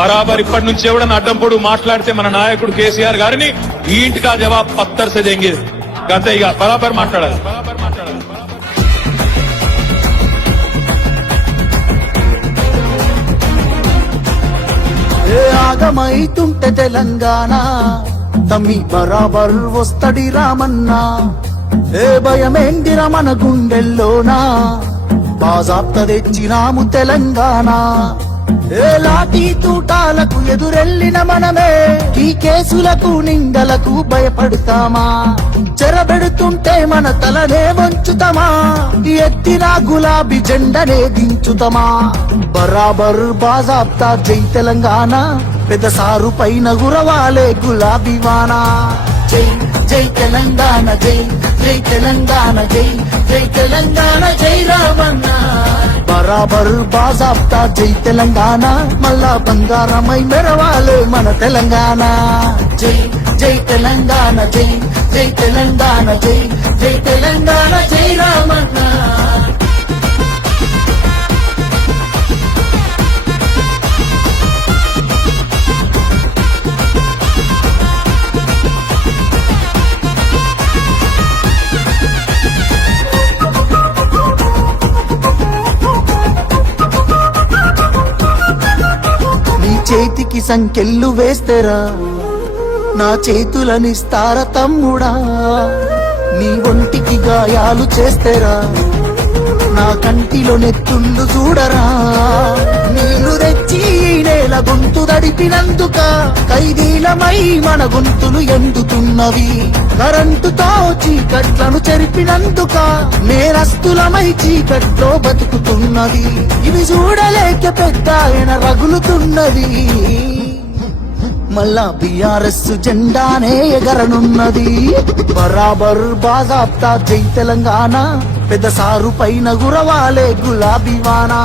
బరాబర్ ఇప్పటి నుంచి ఎవడన్నా అడ్డం పొడు మాట్లాడితే మన నాయకుడు కేసీఆర్ గారిని ఈ ఇంటికా జవాబ్ పత్తర్ సే దేంగే గత ఇక బరాబర్ మాట్లాడాలి. ఆగమైతుంటే తెలంగాణ తమ్మి బరాబర్ వస్తడి రామన్నా. ఏ భయమేందిర మన గుండెల్లోనా బాజాప్త తెచ్చినాము తెలంగాణ. ఏ లాఠీ తూటాలకు ఎదురెళ్ళిన మనమే ఈ కేసులకు నిందలకు భయపడతామా? చెరబెడుతుంటే మన తలనే వంచుతామా? ఎత్తిన గులాబీ జెండనే దించుతామా? బరాబర్ బాజాప్తా జై తెలంగాణ, పెద్ద సారు పైన గురవాలే గులాబీ వానా. జై జై తెలంగాణ, జై జై తెలంగాణ, జై జై తెలంగాణ, జై రామన్న. బరాబర్ బాజాప్తా జై తెలంగాణ, మళ్ళా బంగారమై మెరవాలే మన తెలంగాణ. జై జై తెలంగాణ, జై జై తెలంగాణ, జై జై తెలంగాణ, జై రామన్న. చేతికి సంకెళ్ళు వేస్తేరా నా చేతులనిస్తార తమ్ముడా? నీ ఒంటికి గాయాలు చేస్తేరా నా కంటిలో నెత్తుళ్ళు చూడరా? నీళ్లు తెచ్చి నేల గొంతు దడిపినందుక ఖైదీలమై మన గొంతులు ఎండుతున్నవి. కరెంటుతో చీకట్లను చెరిపినందుక నేరస్తులమై చీకట్లో బతుకుతున్నది. ఇవి చూడలేక పెద్ద ఆయన రగులుతున్నది. మళ్ళా బీఆర్ఎస్ జెండానే ఎగరనున్నది. బరాబర్ బాజాప్తా జై తెలంగాణ, పెద్ద సారు పైన గురవాలే గులాబీ వానా.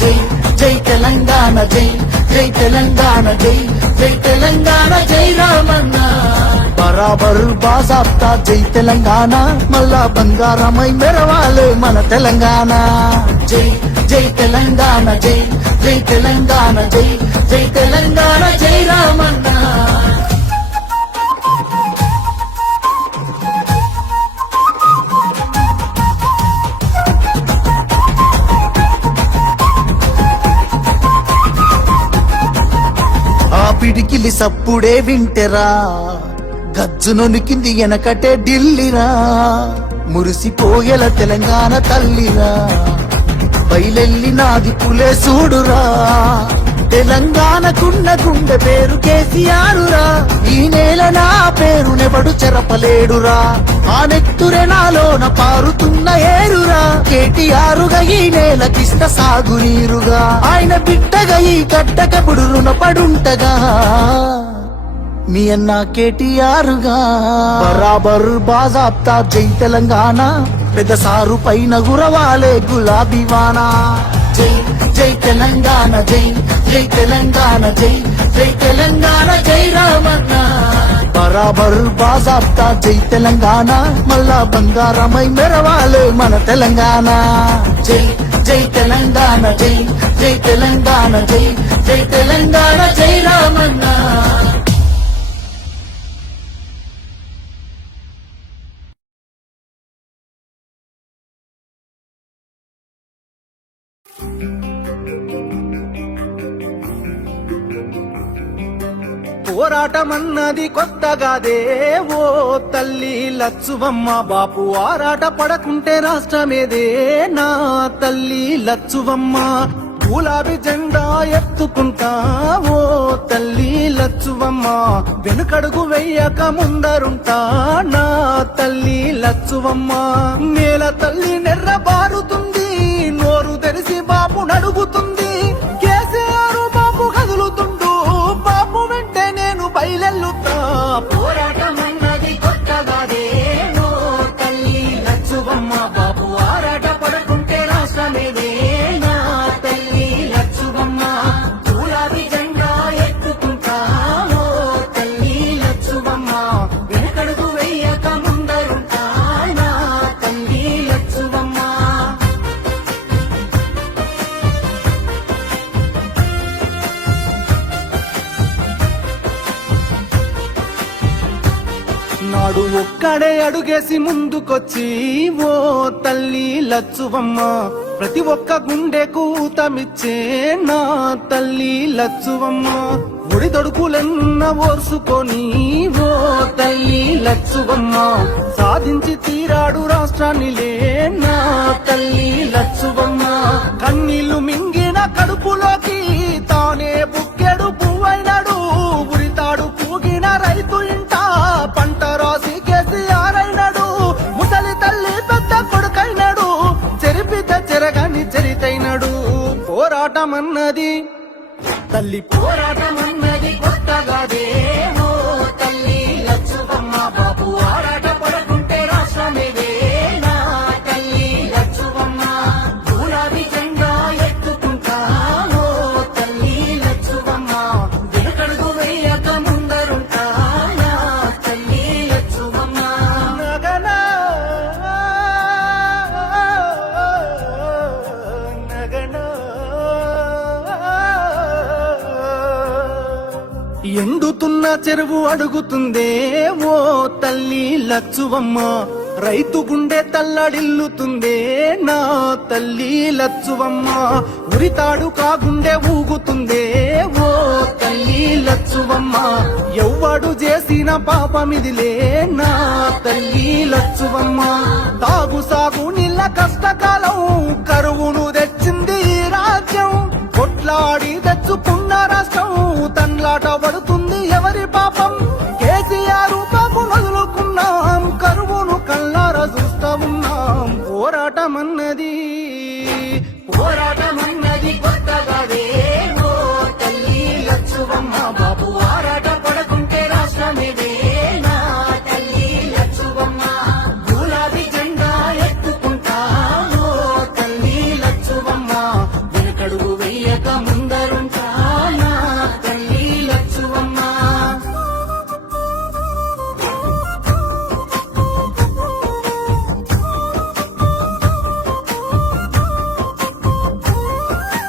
జై జై తెలంగాణ, జై జై తెలంగాణ, జై జై తెలంగాణ, జై రామన్న. బరాబర్ బాజాప్తా జై తెలంగాణ, మళ్ళా బంగారమై మెరవాలే మన తెలంగాణ. జై జై తెలంగాణ, జై జై తెలంగాణ, జై జై తెలంగాణ, జై రామన్న. పిడికిలి సప్పుడే వింటెరా గజ్జునొనికింది వెనకటే ఢిల్లీరా. మురిసిపోయేల తెలంగాణ తల్లిరా, బయలెల్లినాది పులే చూడురా. తెలంగాణకున్న గుండె పేరు కేసీఆరురా. ఈ నేల నా పేరునెవడు చెరపలేడురా. ఆ నెత్తురే నాలోన పారుతున్న ఏరురా. కేటీఆరుగా ఈ నేలకిష్ట సాగునీరుగా, ఆయన బిడ్డగా ఈ గడ్డకప్పుడు రుణపడుంటగా మీ అన్న కేటీఆరుగా. బరాబర్ బాజాప్తా జై తెలంగాణ, పెద్ద సారు పైన గురవాలే గులాబీ వానా. జై జై తెలంగాణ, జై జై తెలంగాణ, జై జై తెలంగాణ, జై రామన్న. బరాబర్ బాజాప్తా జై తెలంగాణ, మళ్ళా బంగారమై మెరవాలే మన తెలంగాణ. జై జై తెలంగాణ, జై జై తెలంగాణ, జై జై తెలంగాణ, జై రామన్న. పోరాటమన్నది కొత్తగాదే ఓ తల్లి లచ్చువమ్మ. బాపు ఆరాట పడకుంటే రాష్ట్రమేదే నా తల్లి లచ్చువమ్మ. గులాబీ జెండా ఎత్తుకుంటా ఓ తల్లి లచ్చువమ్మ. వెనుకడుగు వెయ్యక ముందరుంటా నా తల్లి లచ్చువమ్మ. నేల తల్లి నెర్రబారుతుంది, నోరు తెరిసి బాపు నడుగుతుంది. కేసీఆర్ బాపు కదులుతుండు, బాపు వెంటే నేను బయలెల్లుతా. పోరాటమన్నది కొత్తగాదే ఓ తల్లి లచ్చువమ్మ. బాపు ఆరాట పడకుంటే రాష్ట్రమేదే నా తల్లి లచ్చువమ్మ. గులాబీ జెండా ఎత్తుకుంటా ఓ తల్లి లచ్చువమ్మ. వెనకడుగు వెయ్యక ముందరుంటా నా తల్లి లచ్చువమ్మ. ఈనాడే అడుగేసి ముందుకొచ్చి ఓ తల్లి లచ్చువమ్మ ప్రతి ఒక్క గుండెకు ఊతమిచ్చే నా తల్లి లచ్చువమ్మ ఒడి దొడుకులెన్న ఓర్సుకొని ఓ తల్లి లచ్చువమ్మ సాధించి తీరాడు రాష్ట్రాన్నిలే నా తల్లి లచ్చువమ్మ కన్నీళ్లు మింగిన కడుపులోకి తానే బుక్కెడు పువ్వైనాడు ఉరితాడు పూగిన రైతు ఇంట పంట రాసి కేసీఆర్ అయినాడు ముసలి తల్లి పెద్ద కొడుకైనాడు చెరిపిత చెరగని చరితైనాడు పోరాటమన్నది తల్లి పోరాటమన్నది కొత్తగాదే ఓ తల్లి లచ్చువమ్మ బాబు ఆరాట పడకుంటే రాష్ట్రమేదే నా తల్లి లచ్చువమ్మ గులాబీ జెండా ఎత్తుకుంటా ఓ తల్లి లచ్చువమ్మ వెనుకడుగు వేయక ముందరుంటా నా తల్లి లచ్చువమ్మ నగనా నగనా ఎండుతున్న చెరువు అడుగుతుందే ఓ తల్లి లచ్చువమ్మ రైతు గుండె తల్లడిల్లుతుందే నా తల్లి లచ్చువమ్మ ఉరితాడు కాగుండె ఊగుతుందే ఓ తల్లి లచ్చువమ్మ ఎవ్వడు చేసిన పాపమిదిలే నా తల్లి లచ్చువమ్మ తాగు సాగు నీళ్ళ కష్టకాలం కరువును తెచ్చింది ఈ రాజ్యం కొట్లాడి తెచ్చుకున్న రాష్ట్రం తన్లాట పడుతుంది ఎవరి పాపం కేసీఆర్ బాబు వదులుకున్నాం కరువును కళ్ళారా చూస్తా ఉన్నాం పోరాటమన్నది కొత్తగాదే ఓ తల్లి లచ్చువమ్మ బాబు ఆరాట పడకుంటే రాష్ట్రమేదే నా తల్లి లచ్చువమ్మ గులాబీ జెండా ఎత్తుకుంటా ఓ తల్లి లచ్చువమ్మ వెనుకడుగు వెయ్యక ముందరుంటా నా తల్లి లచ్చువమ్మ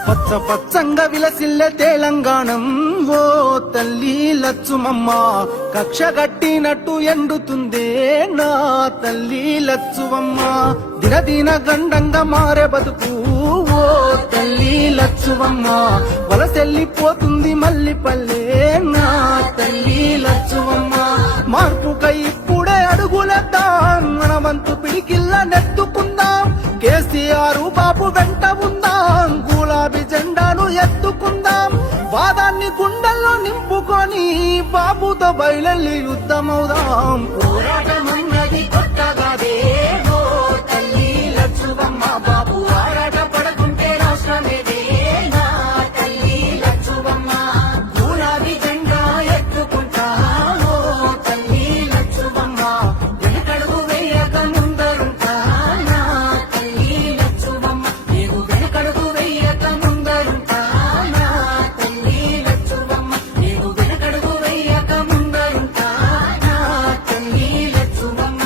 పచ్చ పచ్చంగా విలసిల్లే తెలంగాణం ఓ తల్లి లచ్చుమమ్మ కక్ష గట్టినట్టు ఎండుతుందే నా తల్లి లచ్చువమ్మ దినదిన గండంగా మారే బతుకు ఓ తల్లి లచ్చువమ్మ వలసెల్లిపోతుంది మల్లి పల్లె నా తల్లి లచ్చువమ్మ మార్పుకై ఇప్పుడే అడుగులేద్దాం మన వంతు పిడికిల్ల నెత్తుకుందాం కేసీఆర్ బాబు వెంట ఉందాం గులాబీ జెండాను ఎత్తుకుందాం వాదాన్ని గుండెల్లో నింపుకొని బాబుతో బయలెల్లి యుద్ధమవుదాం పోరాటమన్నది కొత్తగాదే ఓ తల్లి లచ్చువమ్మ బాబు ఆరాట పడకుంటే రాష్ట్రమేదే నా తల్లి లచ్చువమ్మ గులాబీ జెండా ఎత్తుకుంటా ఓ తల్లి లచ్చువమ్మ వెనుకడుగు వేయక ముందరుంటా నా తల్లి లచ్చువమ్మ నేను వెనుకడుగు వేయక ముందరుంటా నా తల్లి లచ్చువమ్మ నేను వెనుకడుగు వేయక ముందరుంటా నా తల్లి లచ్చువమ్మ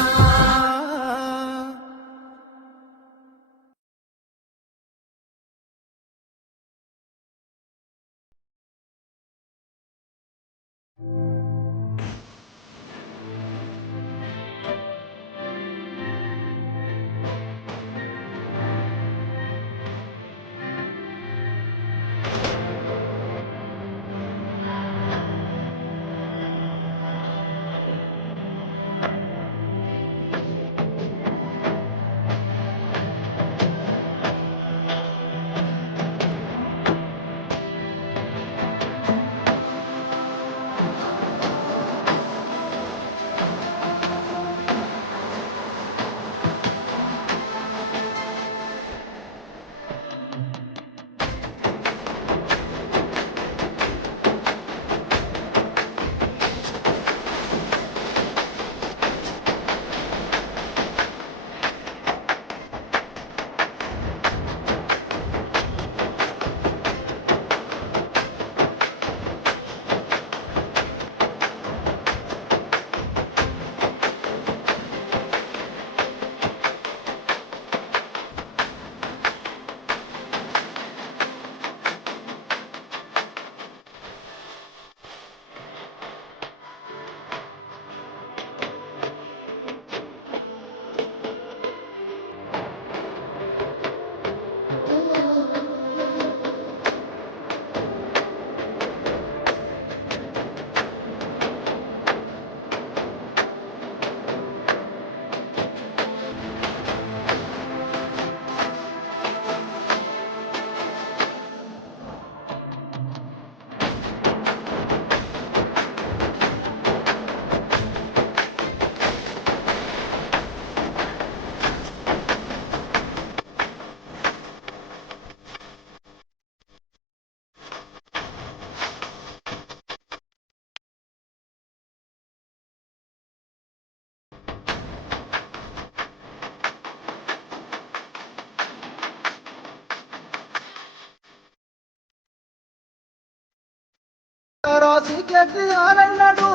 కేసీఆర్ అన్నాడు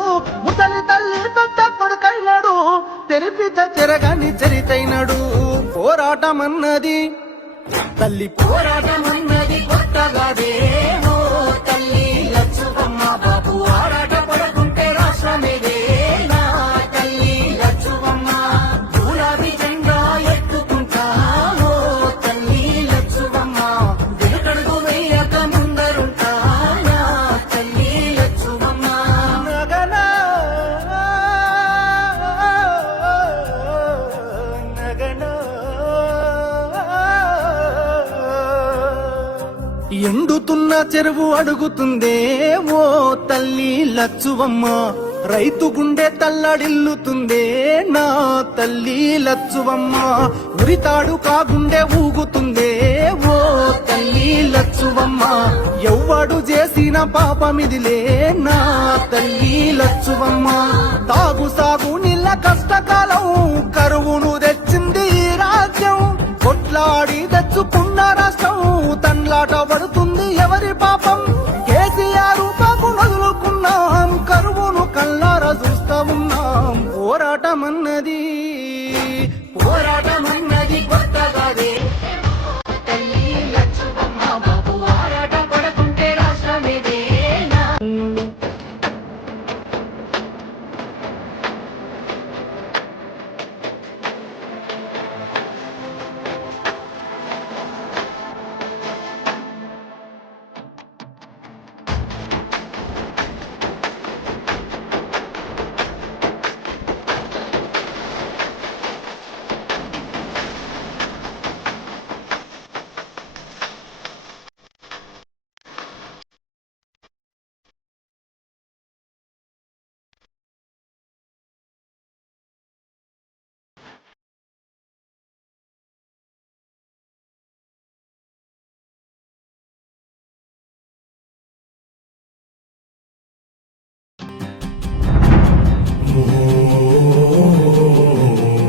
ముసలి తల్లి పెద్ద కొడుకైనాడు తెలిపిత చెరగని చరితైనడు పోరాటం అన్నది తల్లి పోరాటం అన్నది కొత్తగాదే ఓ తల్లి లచ్చువమ్మ బాబు ఆరాట పడుకుంటే రాష్ట్రమేదే నా తల్లి లచ్చువమ్మ గులాబీ జెండా ఎత్తుకుంటా ఓ తల్లి లచ్చువమ్మ వెనుకడుగు వేయక ముందరుంటా నా తల్లి లచ్చువమ్మ నగనా నగనా ఎండుతున్న చెరువు అడుగుతుందే ఓ తల్లి లచ్చువమ్మ రైతు గుండె తల్లడిల్లుతుందే నా తల్లి లచ్చువమ్మ ఉరితాడు కాగుండె ఊగుతుందే ఓ తల్లి లచ్చువమ్మ ఎవ్వడు చేసిన పాపమిదిలే నా తల్లి లచ్చువమ్మ తాగు సాగు నీళ్ళ కష్టకాలం కరువును తెచ్చింది ఈ రాజ్యం కొట్లాడి తెచ్చుకున్న రాష్ట్రం తండ్లాట పడుతుంది ఎవరి పాపం కేసీఆర్ పాపు వదులుకున్నాం కరువును కళ్ళారా చూస్తా ఉన్నాం పోరాటం అన్నది కొత్తగాదే తల్లి లచ్చువమ్మ బాబు ఆరాట పడుకుంటే రాష్ట్రమేదేనా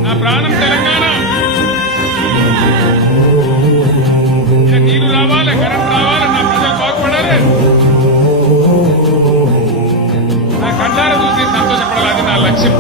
నా ప్రాణం తెలంగాణ. ఇక నీళ్లు రావాలి, కరెంట్ రావాలి, నా ప్రజలు బాగుపడాలి. నా కళ్ళారా చూసి సంతోషపడాలి, అది నా లక్ష్యం.